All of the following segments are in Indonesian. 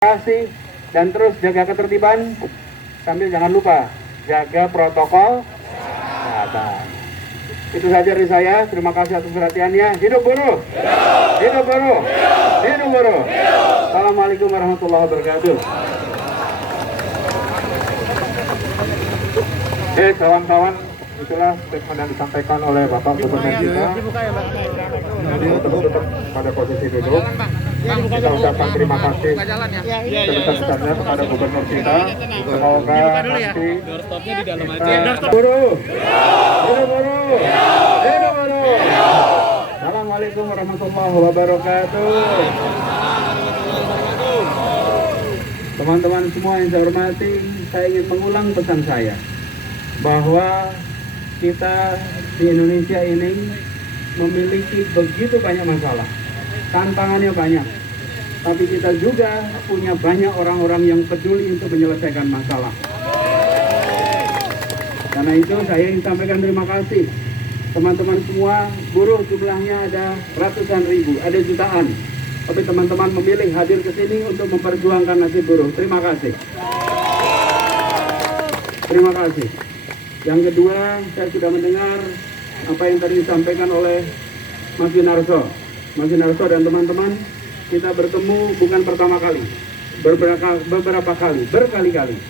kasih dan terus jaga ketertiban sambil jangan lupa jaga protokol kesehatan. Itu saja dari saya. Terima kasih atas perhatiannya. Hidup buruh! Hidup buruh! Hidup buruh! Assalamualaikum warahmatullahi wabarakatuh. Kawan-kawan, itulah statement yang disampaikan oleh Bapak Gubernur kita. Tetap pada posisi duduk. Kita ucapkan terima kasih sebesar-besarnya kepada Gubernur kita. Semoga nanti buruh, hidup buruh, hidup buruh. Assalamualaikum warahmatullahi wabarakatuh. Teman-teman semua yang saya hormati, saya ingin mengulang pesan saya bahwa kita di Indonesia ini memiliki begitu banyak masalah, tantangannya banyak, tapi kita juga punya banyak orang-orang yang peduli untuk menyelesaikan masalah. Karena itu saya ingin sampaikan terima kasih teman-teman semua. Buruh jumlahnya ada ratusan ribu, ada jutaan, tapi teman-teman memilih hadir ke sini untuk memperjuangkan nasib buruh. Terima kasih. Terima kasih. Yang kedua, saya sudah mendengar apa yang tadi disampaikan oleh Mas Winarso. Mas Winarso dan teman-teman, kita bertemu bukan pertama kali, beberapa kali, berkali-kali.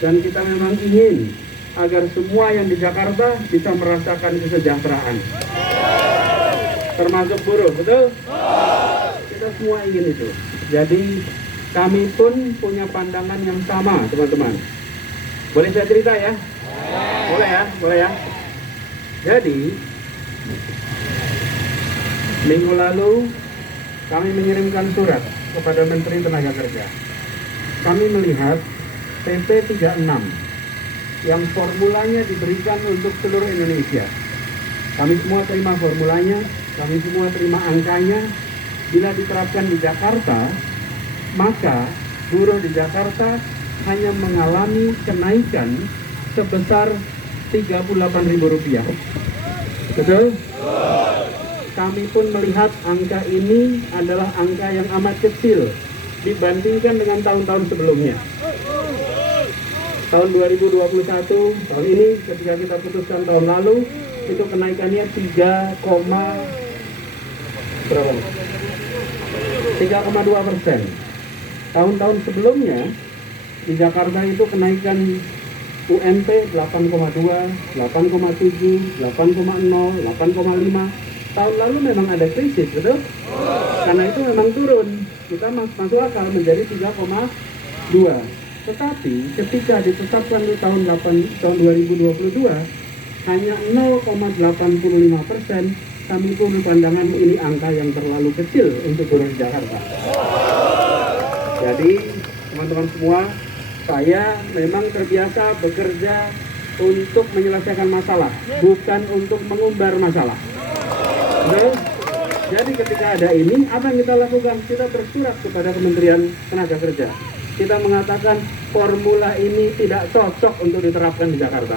Dan kita memang ingin agar semua yang di Jakarta bisa merasakan kesejahteraan. Termasuk buruh, betul? Kita semua ingin itu. Jadi kami pun punya pandangan yang sama, teman-teman. Boleh saya cerita ya? Boleh ya? Boleh ya? Jadi minggu lalu kami mengirimkan surat kepada Menteri Tenaga Kerja. Kami melihat PP 36 yang formulanya diberikan untuk seluruh Indonesia. Kami semua terima formulanya, kami semua terima angkanya. Bila diterapkan di Jakarta, maka buruh di Jakarta hanya mengalami kenaikan sebesar Rp38.000. Betul? Kami pun melihat angka ini adalah angka yang amat kecil dibandingkan dengan tahun-tahun sebelumnya. Tahun 2021, tahun ini ketika kita putuskan tahun lalu, itu kenaikannya 3,2%. Tahun-tahun sebelumnya di Jakarta itu kenaikan UMP 8,2, 8,7, 8,0, 8,5. Tahun lalu memang ada krisis, betul? Karena itu memang turun. Kita masuk akal menjadi 3,2. Tetapi ketika ditetapkan di tahun 2022 hanya 0,85%, kami pun berpandangan ini angka yang terlalu kecil untuk buruh di Jakarta. Jadi teman-teman semua, saya memang terbiasa bekerja untuk menyelesaikan masalah, bukan untuk mengumbar masalah. Betul? Jadi ketika ada ini, apa yang kita lakukan? Kita bersurat kepada Kementerian Tenaga Kerja. Kita mengatakan formula ini tidak cocok untuk diterapkan di Jakarta.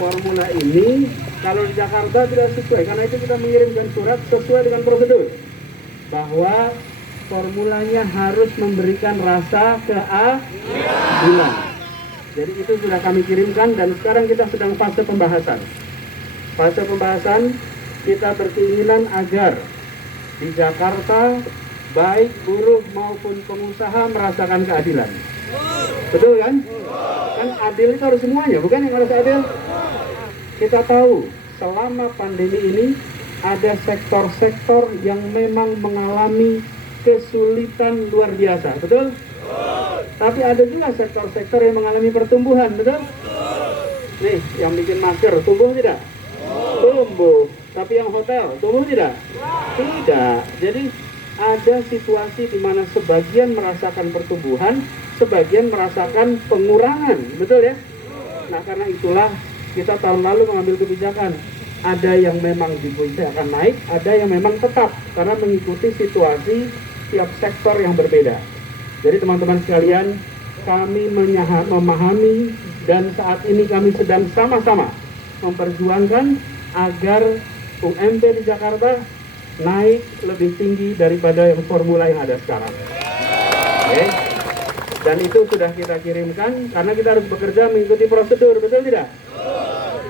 Formula ini kalau di Jakarta tidak sesuai, karena itu kita mengirimkan surat sesuai dengan prosedur. Bahwa formulanya harus memberikan rasa keadilan. Jadi itu sudah kami kirimkan dan sekarang kita sedang fase pembahasan. Fase pembahasan kita berkeinginan agar di Jakarta baik buruh maupun pengusaha merasakan keadilan. Betul kan? Kan adil itu harus semuanya, bukan yang harus adil. Kita tahu selama pandemi ini ada sektor-sektor yang memang mengalami kesulitan luar biasa, betul? Tapi ada juga sektor-sektor yang mengalami pertumbuhan, betul? Nih, yang bikin masker, tumbuh tidak? Tumbuh. Tapi yang hotel, tumbuh tidak? Tidak. Jadi ada situasi di mana sebagian merasakan pertumbuhan, sebagian merasakan pengurangan, betul ya? Nah, karena itulah kita tahun lalu mengambil kebijakan. Ada yang memang akan naik, ada yang memang tetap, karena mengikuti situasi tiap sektor yang berbeda. Jadi teman-teman sekalian, kami memahami dan saat ini kami sedang sama-sama memperjuangkan agar UMP di Jakarta naik lebih tinggi daripada yang formula yang ada sekarang. Oke. Dan itu sudah kita kirimkan karena kita harus bekerja mengikuti prosedur, betul tidak?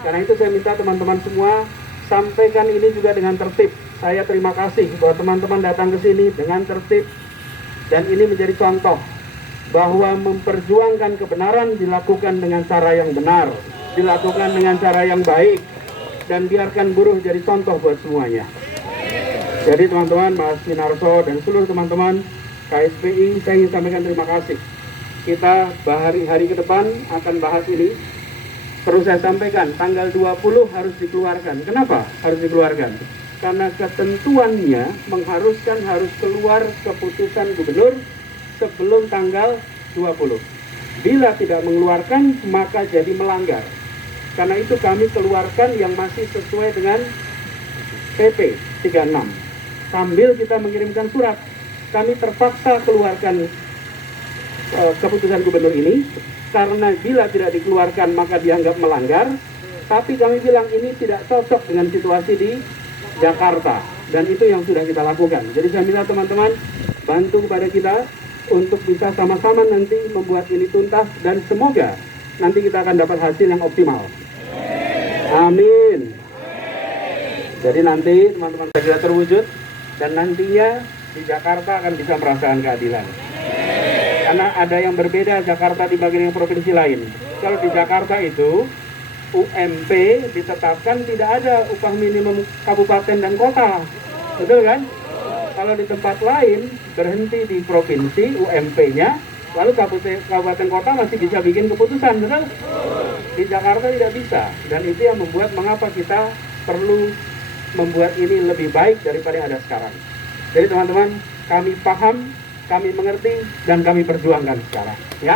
Karena itu saya minta teman-teman semua sampaikan ini juga dengan tertib. Saya terima kasih bahwa teman-teman datang ke sini dengan tertib dan ini menjadi contoh bahwa memperjuangkan kebenaran dilakukan dengan cara yang benar, dilakukan dengan cara yang baik, dan biarkan buruh jadi contoh buat semuanya. Jadi teman-teman, Mas Minarso dan seluruh teman-teman KSPI, saya ingin sampaikan terima kasih. Kita hari ke depan akan bahas ini. Perlu saya sampaikan, tanggal 20 harus dikeluarkan. Kenapa harus dikeluarkan? Karena ketentuannya mengharuskan harus keluar keputusan gubernur sebelum tanggal 20. Bila tidak mengeluarkan, maka jadi melanggar. Karena itu kami keluarkan yang masih sesuai dengan PP 36. Sambil kita mengirimkan surat, kami terpaksa keluarkan keputusan gubernur ini, karena bila tidak dikeluarkan maka dianggap melanggar. Tapi kami bilang ini tidak cocok dengan situasi di Jakarta, dan itu yang sudah kita lakukan. Jadi saya minta teman-teman bantu kepada kita untuk bisa sama-sama nanti membuat ini tuntas, dan semoga nanti kita akan dapat hasil yang optimal. Amin. Jadi nanti teman-teman segera terwujud, dan nantinya di Jakarta akan bisa merasakan keadilan. Karena ada yang berbeda Jakarta dibanding provinsi lain. Kalau di Jakarta itu UMP ditetapkan tidak ada upah minimum kabupaten dan kota, betul kan? Kalau di tempat lain berhenti di provinsi UMP-nya, lalu kabupaten kota masih bisa bikin keputusan, betul? Di Jakarta tidak bisa, dan itu yang membuat mengapa kita perlu membuat ini lebih baik daripada yang ada sekarang. Jadi teman-teman, kami paham, kami mengerti, dan kami perjuangkan sekarang, ya.